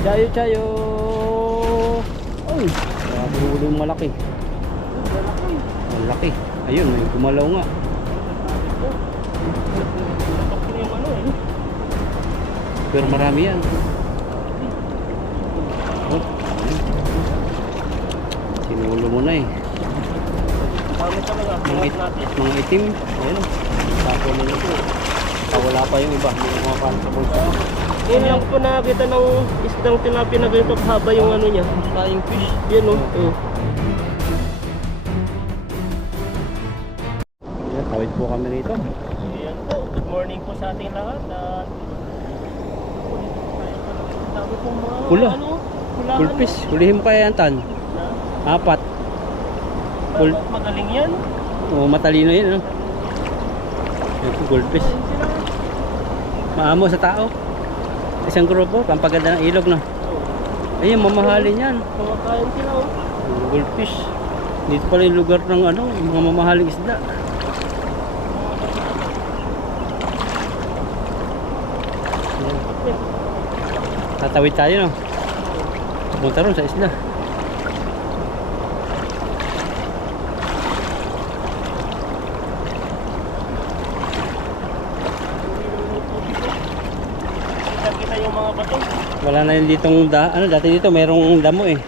Chayo, chayo. Ay, grabe huli yung malaki. Malaki. Ayun, may gumalaw nga. Pero marami yan. Oh, sinulo mo na eh. Mga itim. Ayun o. Tapo na ito. Wala pa yung iba. Hindi na kumapaan sa bulsa. Yun lang po nakakita ng isdang tilapia na ganito haba yung ano niya. Flying fish. Yun o. Ayan, tawid po kami rito. Ayan po. Good morning po sa ating lahat. Dami pong mga Pula. pulahan. Pulpis. Hulihin mo kaya yan, Tan. Apat. Magaling yan. O, matalino yun. No? Ito, goldfish. Maamo sa tao. Isang grupo, pampaganda ng ilog, no? Ayun, mamahalin yan. Kumakain sila o. Goldfish. Dito pala yung lugar ng ano, mga mamahaling isda. Tatawid tayo, no? Punta ron sa isla. Kita yung mga bato. Wala na yun ditong ano, dati dito mayroong damo eh.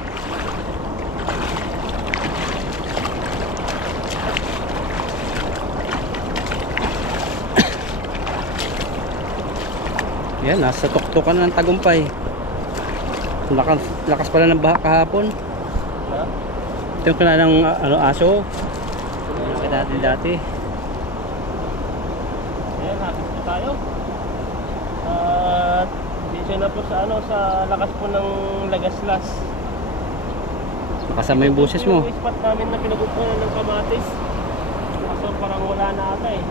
Yan, nasa tuktukan ng Tagumpay. Lakas pala ng baha kahapon. Ito yung kanilang ano, aso. Dati. Ayan, hapit po tayo. At dito na po sa ano, sa lakas po ng Lagaslas. Nakasama yung boses mo. Yung spot namin na pinagkukunan ng kamatis. Kaso parang wala na ata eh.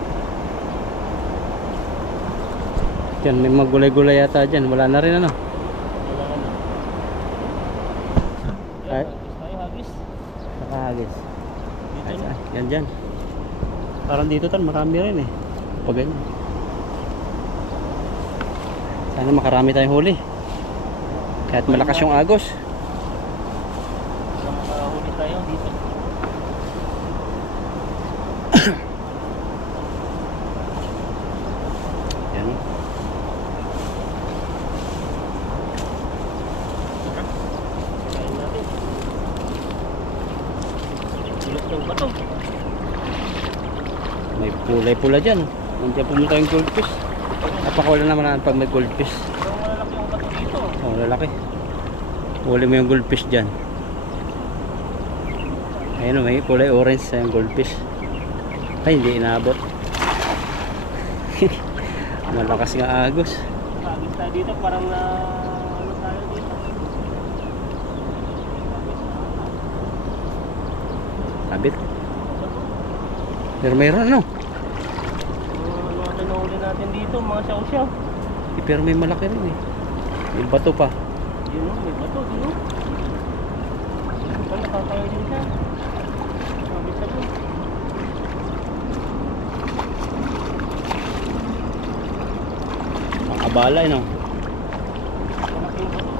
Yan, may magulay-gulay yata dyan. Wala na rin ano. Wala na. Ay. Yan, hagis tayo, hagis. Nakahagis. Dito na. Yan dyan. Parang dito tan marami rin eh. Pag ganyan. Sana makarami tayong huli. Kahit malakas yung agos. Makahuli tayo dito. Yan. Kain natin. Ulit ng bato. May kulay pula dyan. Nandiyan pumunta yung goldfish. Napakawala naman pag may goldfish. Pero malalaki yung bato dito. Oh, lalaki. Huli mo yung goldfish dyan. Ayun o, may kulay orange sa yung goldfish. Ay, hindi inaabot. Malakas nga agos. Hagis tayo dito, parang na ano tayo dito. Sabit. Pero mayroon ano. Ano natin nahuli natin dito, mga siyaw-siyaw. Pero may malaki rin eh. May bato pa. Yun o, may bato, yun o. Ito, nakakayo din siya. Sabi sa doon. Makabala eh no. Malaking bato.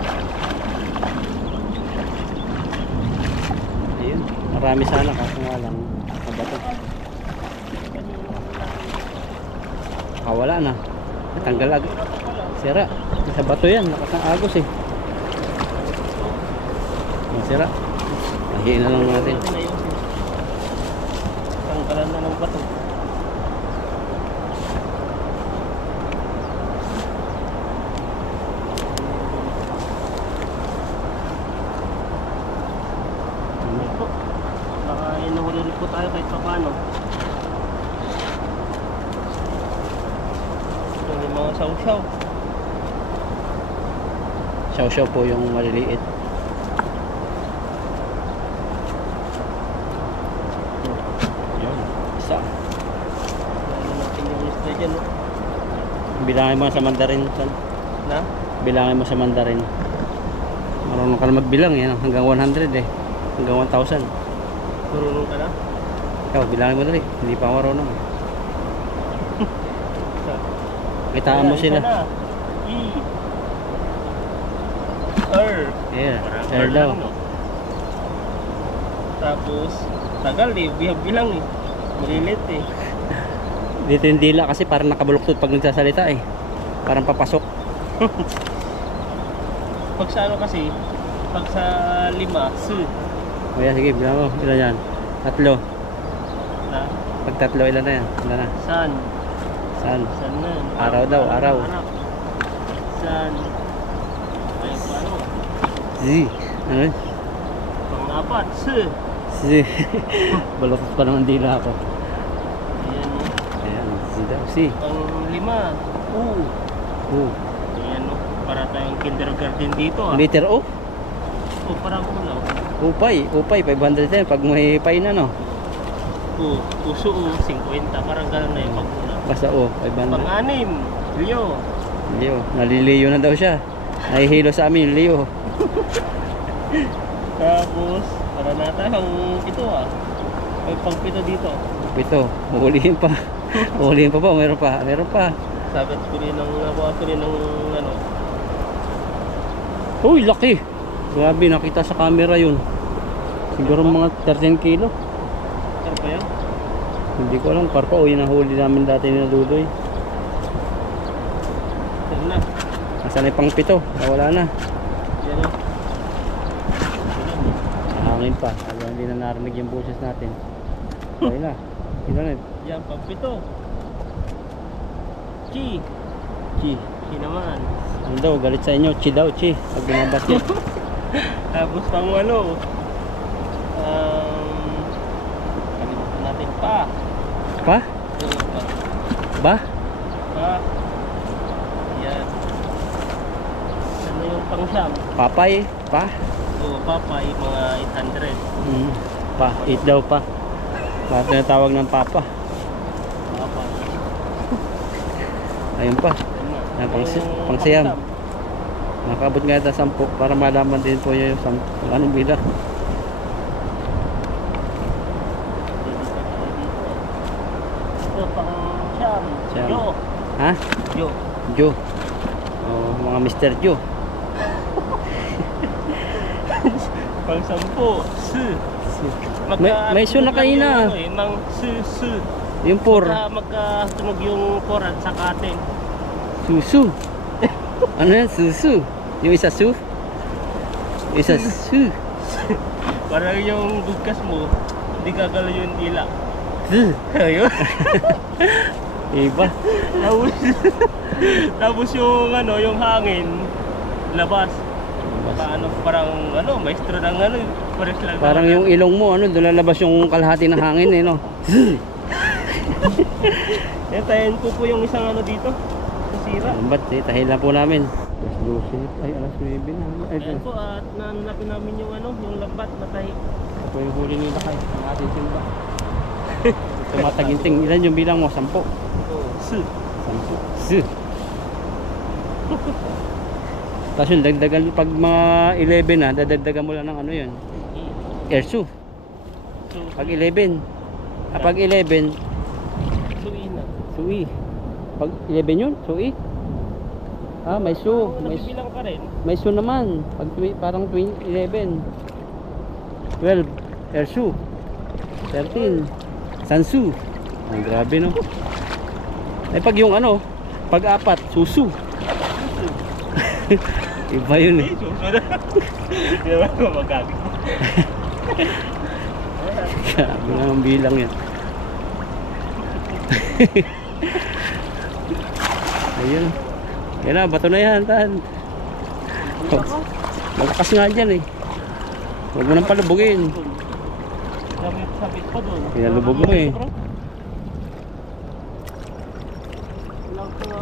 Ayun. Marami sana kaso nga lang. Mabato. Wala na. Natanggal agad. Sira. Sa bato yan. Lakas ng agos eh. Masira. Ahiin na lang natin. Tanggalan na ng bato. Ito. Nahuli rin po tayo kahit pa paano. Ito may mga saw-saw. Siyaw-siyaw po yung maliliit. Yun. Isa. Lalo natin yung lista dyan. No? Bilangin mo sa mandarin. Na? Bilangin mo sa mandarin. Marunong ka na magbilang yan. Hanggang 100 eh. Hanggang 1,000. Marunong ka na? Ikaw, bilangin mo dali. Hindi pa ako marunong. Kitaan mo Ayan, sila. isa na. Yeah, Parang air daw. lang, no? Tapos, tagal eh. Bilang eh. Malilit eh. Dito yung dila kasi parang nakabuluktot pag nagsasalita eh. Parang papasok. Pag sa ano kasi, pag sa 5, su. O yan, sige, bilang mo. Ilan yan? 3. Na, Pag 3, ilan na yan? Ilan na? san. Saan? San na. Araw daw, araw. San. Ay, paano? Z. Ano yun? Pang-4, su. Z. Baluktot pa naman dila ako. Ayan o. Ayan, Z daw. Z. Pang-5, u. Ayan o. Para tayong kindergarten dito ah. Liter O. O, parang ulaw. Upay. Upay, 500 yan. Pag may pay na, no? O, puso o, 50. Parang gano'n na yung pag-ulaw. Basta O, 500. Pang-6, Leo. Leo. Naliliyo na daw siya. Nahihilo sa amin, Leo. Tapos, para na tayong ito ah. May pang-7 dito. Ito, uulihin pa. Uulihin pa ba? Meron pa. Meron pa. Sagat ko rin ng nakuha ko rin ng ano. Uy, laki. Grabe, nakita sa camera yun. Siguro mga 13 kilo. Ano pa yan? Hindi ko alam. Karpa o yun ang huli namin dati ni Dudoy. Yan na. Nasaan yung pang 7? Wala na. Yan o. Hangin pa. Kaya hindi na narinig yung boses natin. Okay na. Ilan na? Yan, pang-7. Chi. Chi. Chi naman. Ano daw? Galit sa inyo. Chi daw. Chi. Pag binabasket. Tapos pang-8. Kalimutan natin pa. Pa? Ba? Pa. Yan. Ano yung pang-9? Papay. Pa? O, papay, mga 800. Pa. 8 daw pa. Lahat na tawag ng papa. Papay. Ayun pa. Yan na. Yan, Yung pang-siyam. pang-9. Nakabot nga ito 10 para malaman din po yung 10. Anong bila? Ito pang siyam. Siyam. Jo. Ha? Jo. Joe. Oh, mga Mr. Joe. Pang 10. Su. May su na kayo na. Ano, mang su. Yung 4. Magkatunog yung 4 at saka atin. Susu. Ano yan? Susu. Yung isa su? Isa su. Parang yung bugkas mo, hindi gagalaw yung dila. Su. Ayun. Iba. Tapos yung ano, yung hangin labas. Paano parang ano, maestro ng ano, pares lang. Parang yung ilong mo, ano, doon lalabas yung kalahati ng hangin eh, no? Yan, tayin ko po yung isang ano dito. Sira. Ba't eh, tahil na po namin. Alas 12. Ay, alas 9 na. Ay, Ayan po at nananapin namin yung ano, yung lambat na tayo. ito yung huli nila kay ang ating simba. Tumataginting. Ilan yung bilang mo? 10. Su. 10. Su. Tapos yun, dagdagan pag mga 11 na, dadagdagan mo lang ng ano yun. Airsu. Pag 11. Pag 11, Suwi na. sui. Pag 11 yun, sui. Ah, may su. Kung nabibilang ka rin. May su naman. Pag parang 11. 12. Airsu. 13. Sansu. Ang grabe no. Ay pag yung ano, pag 4, susu. Iba yun eh. Susunod. Hindi naman ko magkakit. Grabe na ang bilang yan. Ayun. Yan na, bato na yan, tan. Malakas nga dyan eh. Huwag mo nang palubugin. Sabit pa doon. Pinalubog mo eh.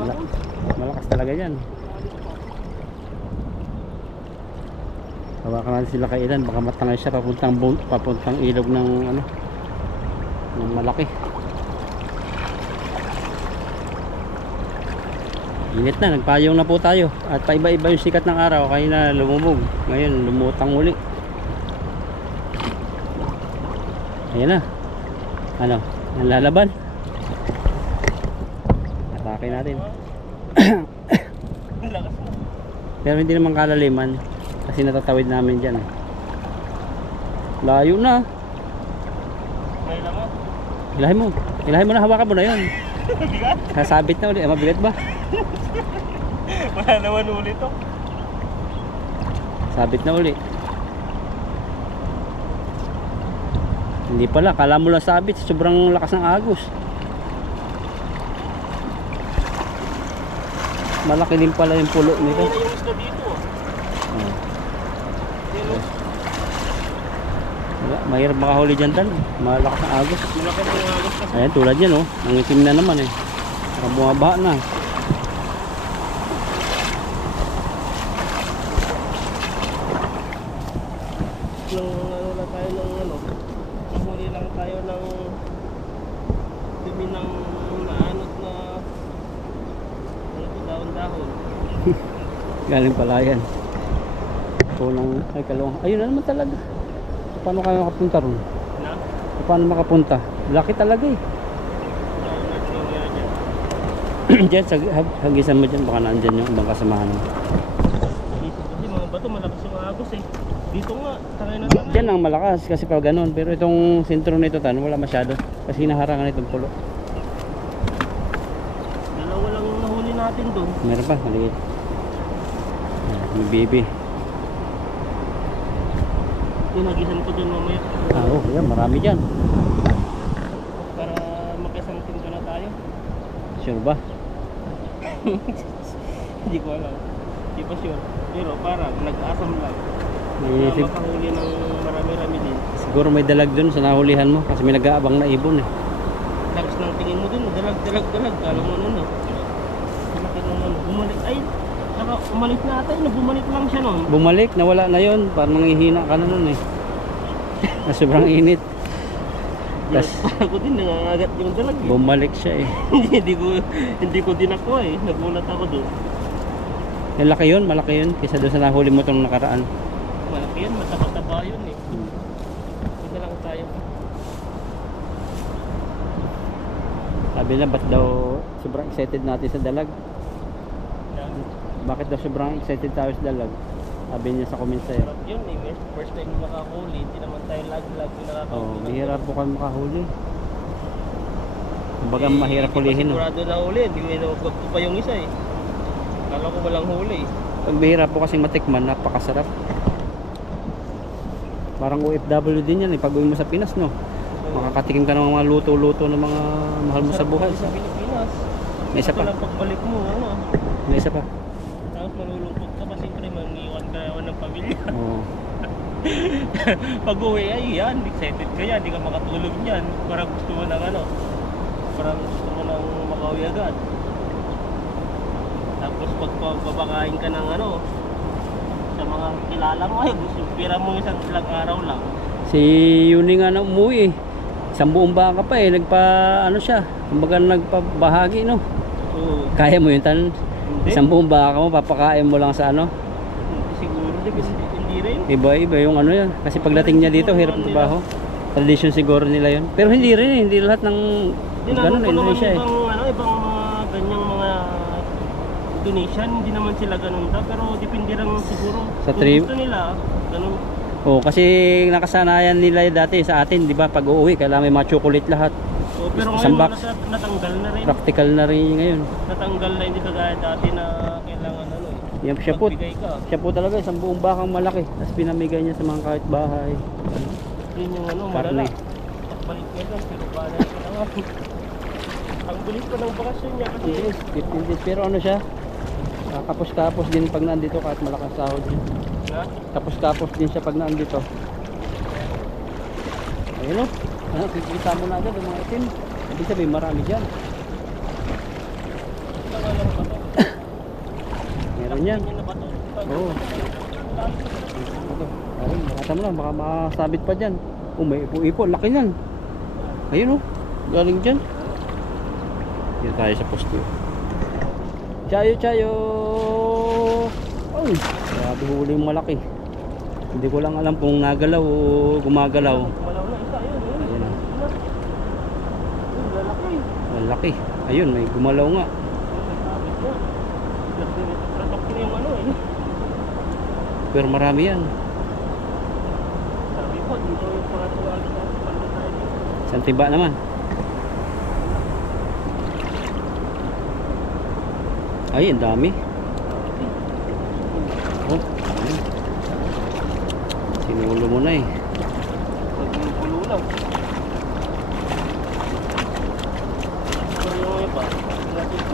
Lang Malakas talaga yan. Hawakan natin sila kailan, baka matangay siya papuntang ilog ng ano, ng malaki. Init na, nagpayong na po tayo at paiba-iba yung sikat ng araw. Kaya na lumubog, ngayon lumutang uli. Ayan na, ano, ang lalaban. Atake natin. lakas mo. Pero hindi naman kalaliman. Kasi natatawid namin dyan eh. Layo na. May laman. Ilahin mo. Ilahin mo na, hawakan mo na yun. Sasabit na ulit. Mabigat ba? Wala naman ulit to. Sabit na uli. Hindi pala, kala mo lang sabit. Sobrang lakas ng agos. Malaki din pala yung pulo nito. Hindi na yung isda dito. Oh. Yan o. Wala, mahirap makahuli dyan tal. Malakas ang agos. Malaki na yung agos kasi. Ayan, tulad yan oh. Nangitim na naman eh. Parang bumabaha na. Nung ano lang tayo ng ano, mahuli lang tayo ng dumi ng naanot na ano to, dahon-dahon. Galing pala yan. Unang, ay kalawang. Ayun na naman talaga. Paano kayo makapunta ron? Na? Paano makapunta? Laki talaga eh. Dahon na nangyari dyan. Diyan, hagisan mo dyan. Baka nandyan yung ibang kasamahan mo. Dito kasi mga bato malakas yung agos eh. Dito nga, tangay na tangay. Diyan ang malakas kasi pag ganun. Pero itong sentro nito tan, wala masyado. Kasi hinaharangan itong pulo. Dalawa lang nahuli natin doon. Meron pa, maliit. Ayan, may baby. Tinagisan ko doon mamaya. Ah, oh, yan, marami dyan. Para makisangkin ko na tayo. Sure ba? Hindi ko alam. Hindi pa sure. Pero parang nag-asam lang. May, Na makahuli ng marami-rami din. siguro may dalag dun sa nahulihan mo. Kasi may nag-aabang na ibon eh. Lakas ng tingin mo dun. Dalag. Kala mo ano. Malaki nung ano. Bumalik. Ay, saka umalis na ata. Bumalik lang siya nun. Bumalik, nawala na yon. Parang nanghihina ka na nun eh. Na sobrang init. Tas Ako din nangangagat yung dalag eh. bumalik siya eh. hindi ko din ako eh. Nagulat ako doon. Yung laki yun, malaki yun. Kaysa doon sa nahuli mo itong nakaraan. Malaki yan, mataba-taba yun eh. Punta lang tayo. Sabi na, ba't daw sobrang excited natin sa dalag? Bakit daw sobrang excited tayo sa dalag? Sabi niya sa comment sa'yo. Sarap yun eh. First time makahuli. Hindi naman tayo lag-lag Oo, nakakahuli. mahirap po kami makahuli. Kumbaga mahirap hulihin. No? Sigurado na huli. Hindi ko inawag pa yung isa eh. Kala ko walang huli. Pag mahirap po kasing matikman, napakasarap. Parang OFW din yan eh. Pag uwi mo sa Pinas, no? Makakatikim ka ng mga luto-luto ng mga mahal mo sa buhay. Sa Pilipinas. May isa pa. Ito lang pagbalik mo. Ano? May isa pa. Tapos malulungkot ka pa siyempre mangiwan ka naman ng pamilya. Oo. Pag uwi ay yan, excited ka yan, hindi ka makatulog niyan. Parang gusto mo ng ano, parang gusto mo nang makauwi agad. Tapos pag babakain ka ng ano, sa mga kilala mo, ay gusto pira mo ilang araw lang. Si Yuni nga na umuwi eh. Isang buong baka pa eh. Ano siya. Kumbaga nagpabahagi no. Oo. Kaya mo yun tan. Hindi. Isang buong baka mo, papakain mo lang sa ano. Hindi siguro, hindi rin. Iba yung ano yan. Kasi pagdating niya dito, hirap ng trabaho. Tradition siguro nila yun. Pero hindi rin eh. Hindi lahat ng ganun eh. Hindi siya eh. Ibang mga ganyang mga donation, hindi naman sila ganun ta. Pero depende lang siguro. Sa Kung trip. gusto nila, ganun. Oo, kasi nakasanayan nila dati sa atin, di ba? Pag uuwi, kailangan may mga chocolate lahat. So, pero Isang ngayon box. natanggal na rin. Practical na rin ngayon. Natanggal na hindi kagaya dati na kailangan ano eh. Yan, siya po. Magbigay ka. Siya po talaga, isang buong bakang malaki. Tapos pinamigay niya sa mga kahit bahay. Yun yung ano, Karne. malala. Balik niya lang, pero paano yung kailangan. Ang bilis pa ng bakasyon niya kasi. Yes, 15 days. Pero ano siya? Kapos-kapos din pag nandito kahit malakas sahod niya. Ha? Kapos-kapos din siya pag nandito. Ayun o. Ano, kikita mo na agad yung mga itim. Ibig sabihin marami dyan. Alam ba to? Meron yan. Yun na ba to? Oo. Ayun, makata mo lang. Baka makasabit pa dyan. Oh, may ipo-ipo. Laki yan. Ayun o. Galing dyan. Dito tayo sa posto. Chayo. Oh, grabe huli yung malaki. Hindi ko lang alam kung nagalaw o gumagalaw. Malaw na isa, yun. Ayun na. Lalaki. Malaki. Ayun, may gumalaw nga. Sabit niya. Tratok na yung ano eh. Pero marami yan. Sabi ko, dito yung mga tuwag sa pala tayo dito. Isang timba naman. Ay, ang dami. Oh, ano. Sinulo mo na eh. Magpulo lang. Pero yung iba,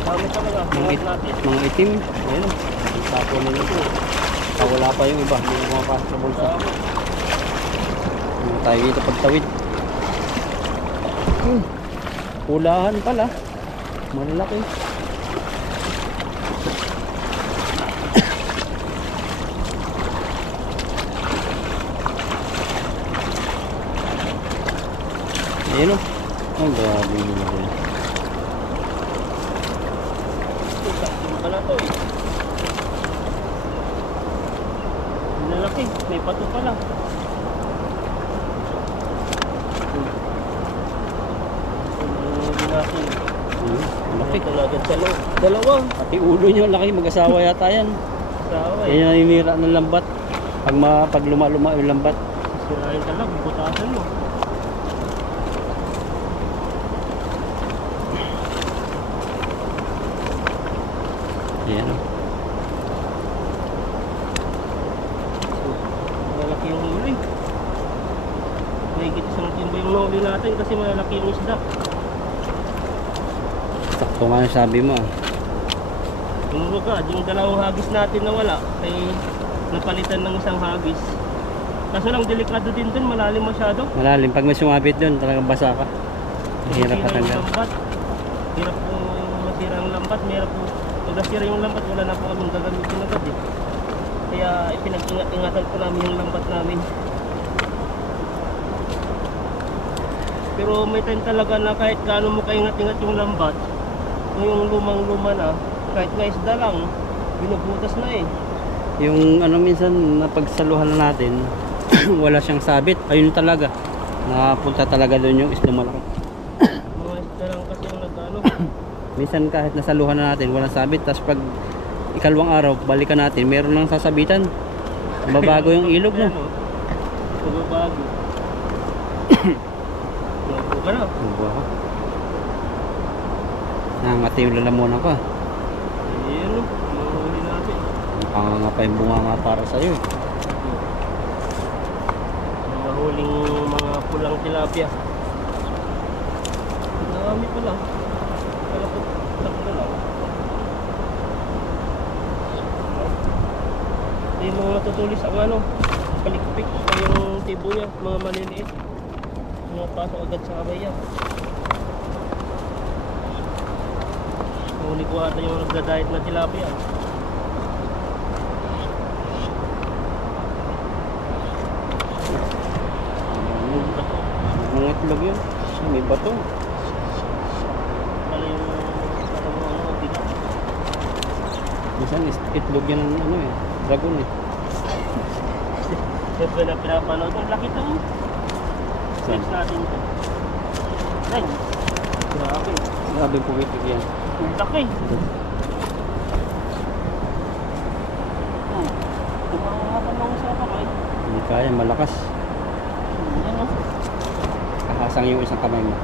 dami talaga. Natin. Mga itim. Ayan o. Ang sapo na nito. Wala pa yung iba. Hindi na mapasok sa bulsa. Hindi tayo dito pagtawid. Pulahan pala. Malalaki. Ayan o. Ang grabe yun na rin. Sakto pala to eh. Lalaki, may pato pala. Natin. Laki. Talaga sa loob. Dalawa. Pati ulo nyo laki. Mag-asawa yata yan. Sawa Yan yung naninira ng lambat. Pag luma-luma yung lambat. Sirain ka lang, butasan mo. Ayan o. Malaki yung huli. Nakikita sa natin ba yung nahuli natin kasi malaki yung isda. Sakto nga yung sabi mo. Yung baga, yung dalawang hagis natin na wala, ay napalitan ng isang hagis. Kaso lang delikado din dun, malalim masyado. Malalim. Pag may sumabit doon, talagang basa ka. Hirap Masira patanggal. yung lambat. Hirap po masira ang lambat. Mahirap po. Pag nasira yung lambat, wala na po kaming gagamitin agad eh. Kaya ipinag-ingat-ingatan po namin yung lambat namin. Pero may time talaga na kahit gaano mo kaingat-ingat yung lambat, kung yung lumang-luma na, kahit nga isda lang, binubutas na eh. Yung ano minsan napagsaluhan na natin, wala siyang sabit. Ayun talaga. Nakapunta talaga doon yung isda malaki. Mga isda lang kasi yung nag-ano. Minsan kahit nasaluhan na natin, walang sabit. Tapos pag ikalawang araw, balikan natin, meron nang sasabitan. Babago yung ilog mo. Babago. Bago ka na. Babago. Nangangati yung lalamunan ko. Ayan o, mahuli natin. Panganga pa yung bunga nga para sa'yo. Mga huling mga pulang tilapia. Marami pala. Kala ko tatlo lang. Hindi mga natutulis ang ano, palikpik pa yung tibo niya, mga maliliit. Mga pasok agad sa kamay yan. Huli ko ata yung nagda-diet na tilapia. Mga itlog yun. May bato. Pala yung parang ano, bigat. Minsan itlog yan ng ano eh. Dragon eh. Siyempre na pinapanood, ang laki to. Search natin ito. Ay, grabe. Grabe po itlog yan. Ang laki. Kumahapan lang sa kamay. Hindi kaya, malakas. Yan o. Kahasang yung isang kamay mo.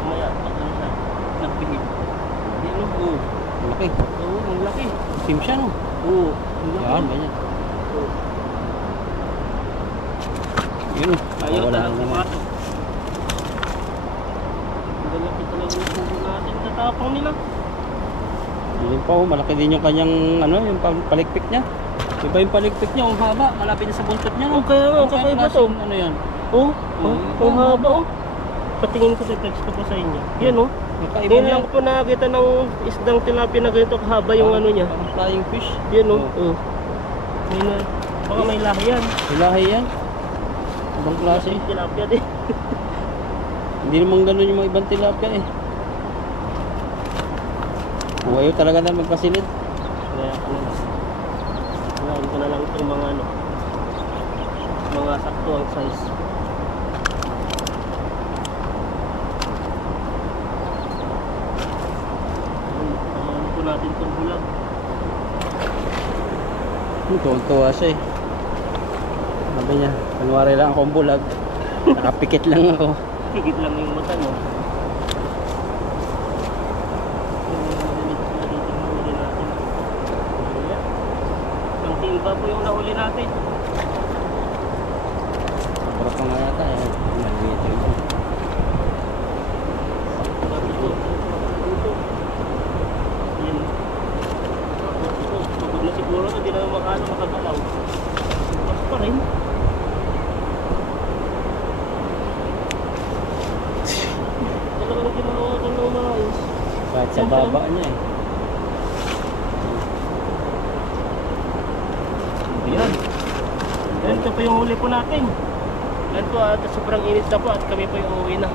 Kumaya, ano siya, nagpihid. Yan o. Oo. Malaki. Oo, ang laki. Team siya no? Oo. Ang laki. Yan, ganyan. Oo. Yun o. Ayaw Wala talagang na naman. pumasok. Ang laki talaga ng puso natin. Tatapang nila. Yun pa oh, malaki din yung kanyang ano, yung palikpik niya. Iba yung palikpik niya, ang haba, malapit na sa buntot niya. Oh, kaya nga, Ang kakaiba klaseng to. Ano yan? Oh, ang haba oh. Patingin ko sa text ko po sa inyo. Yan oh. Kakaiba Ngayon niya. lang po nakakita ng isdang tilapia na ganito kahaba yung ano niya. Parang flying fish. Yan oh. Oh. Oh. May na, baka may lahi yan. Ilahi yan. Ibang klase. May tilapia din. Hindi naman ganun yung mga ibang tilapia eh. Huwayo talaga na magpasilid. Kaya ano na. Ngayon ko na lang itong mga ano. Mga sakto ang size. Ano po natin itong bulag. Tuwang-tuwa siya eh. Sabi niya, kunwari lang akong bulag. Nakapikit lang ako. Higit lang yung mata mo. Ang timba po yung nahuli natin. Sobra pa nga yata eh. Maliit yun. Yan. Pagod na siguro, hindi na makagalaw. Tapos pa rin. Talagang hindi makawakan ng maayos. Kahit sa baba niya eh. Yan. Yan, ito pa yung huli po natin. Yan po at sobrang init na po at kami po yung uuwi na.